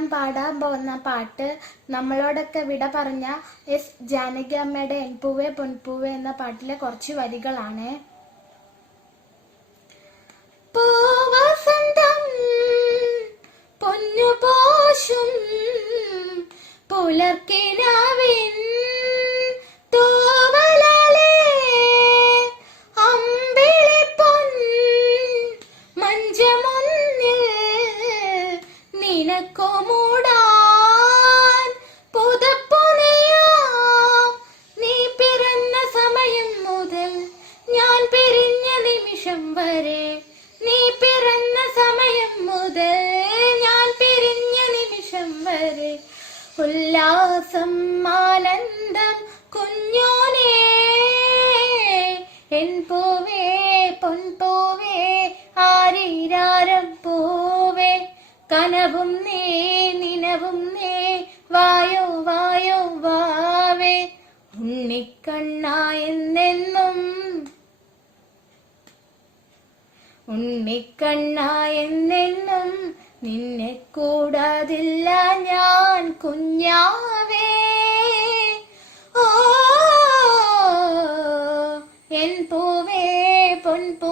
ഞാൻ പാടാൻ പോകുന്ന പാട്ട് നമ്മളോടൊക്കെ വിട പറഞ്ഞ എസ് ജാനകി അമ്മയുടെ എൻപൂവേ പൊൻപൂവേ എന്ന പാട്ടിലെ കുറച്ച് വരികളാണ്. പൂവസന്തം പൊന്നുപോശും പുലർക്കിനാവിൻ തൂവലാലേ അമ്പിളിപ്പൊൻ മഞ്ചമുന്നിൽ നിനക്കു മൂടാൻ പുതപ്പു നെയ്യാം. നീ പിറന്ന സമയം മുതൽ ഞാൻ പിരിഞ്ഞ നിമിഷം വരെ, നീ പിറന്ന സമയം മുതൽ ഞാൻ പിരിഞ്ഞ നിമിഷം വരെ ഉല്ലാസം ആനന്ദം കുഞ്ഞോനേ എൻ പൂവേ പൊൻപൂവേ ആരീരാരം പൂവേ കനവും നീ നിനവും നീ വായോ വായോ വാവേ ഉണ്ണിക്കണ്ണായെന്നെന്നും ഉണ്ണിക്കണ്ണായെന്നെന്നും നിന്നെ കൂടാതില്ല ഞാൻ കുഞ്ഞാവേ. ഓ എൻ പൂവേ പൊൻപൂ